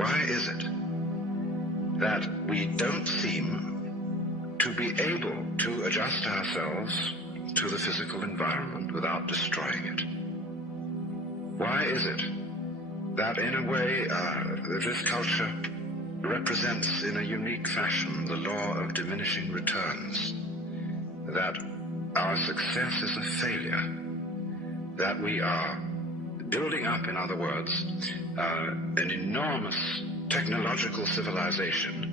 why is it that we don't seem to be able to adjust ourselves to the physical environment without destroying it? Why is it that in a way this culture represents in a unique fashion the law of diminishing returns, that our success is a failure, that we are building up, in other words, an enormous technological civilization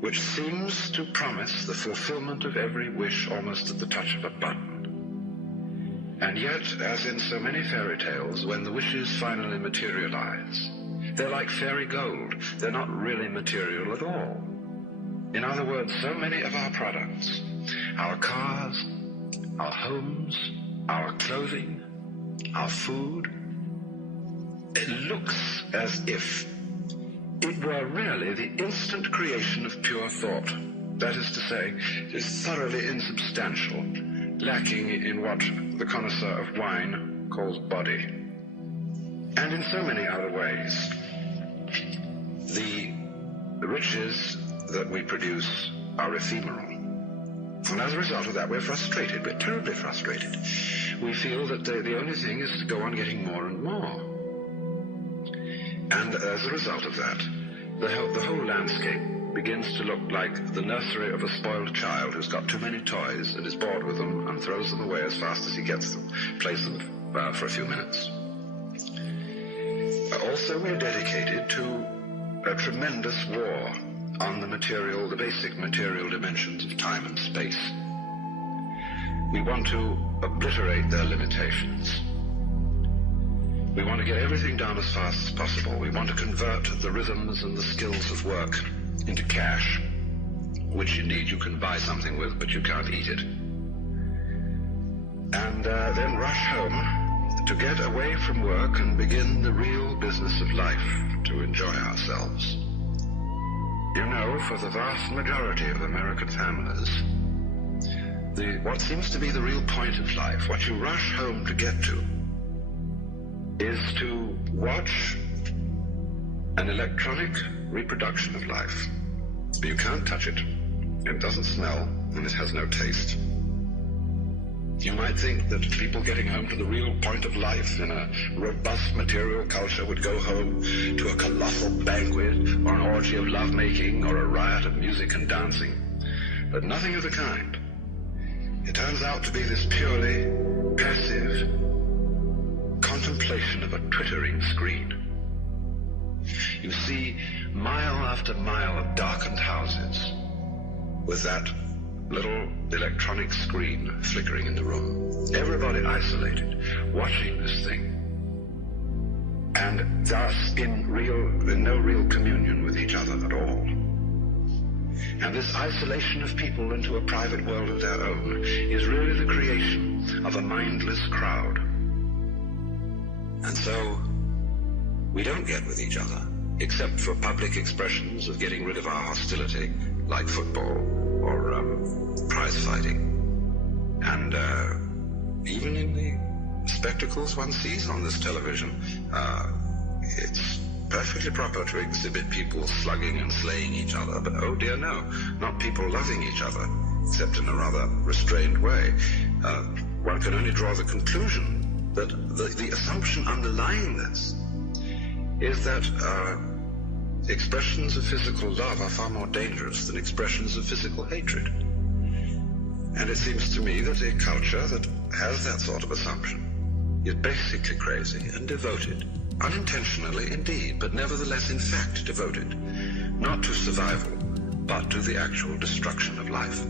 which seems to promise the fulfillment of every wish almost at the touch of a button. And yet, as in so many fairy tales, when the wishes finally materialize, they're like fairy gold. They're not really material at all. In other words, so many of our products, our cars, our homes, our clothing, our food, it looks as if it were really the instant creation of pure thought. That is to say, it is thoroughly insubstantial, lacking in what the connoisseur of wine calls body. And in so many other ways, the riches that we produce are ephemeral. And as a result of that, we're frustrated. We're terribly frustrated. We feel that the only thing is to go on getting more and more. And as a result of that, the whole landscape begins to look like the nursery of a spoiled child who's got too many toys and is bored with them and throws them away as fast as he gets them, plays them for a few minutes. Also, we're dedicated to a tremendous war on the basic material dimensions of time and space. We want to obliterate their limitations. We want to get everything done as fast as possible. We want to convert the rhythms and the skills of work into cash, which indeed you can buy something with, but you can't eat it. And then rush home to get away from work and begin the real business of life, to enjoy ourselves. You know, for the vast majority of American families, what seems to be the real point of life, what you rush home to get to, is to watch an electronic reproduction of life. You can't touch it, it doesn't smell, and it has no taste. You might think that people getting home to the real point of life in a robust material culture would go home to a colossal banquet or an orgy of lovemaking or a riot of music and dancing. But nothing of the kind. It turns out to be this purely passive contemplation of a twittering screen. You see mile after mile of darkened houses with that little electronic screen flickering in the room. Everybody isolated, watching this thing, and thus in no real communion with each other at all. And this isolation of people into a private world of their own is really the creation of a mindless crowd. And so we don't get with each other, except for public expressions of getting rid of our hostility, like football or prize fighting. And even in the spectacles one sees on this television, it's perfectly proper to exhibit people slugging and slaying each other, but oh dear no, not people loving each other, except in a rather restrained way. One can only draw the conclusion that the assumption underlying this is that expressions of physical love are far more dangerous than expressions of physical hatred. And it seems to me that a culture that has that sort of assumption is basically crazy and devoted, unintentionally indeed, but nevertheless in fact devoted, not to survival, but to the actual destruction of life.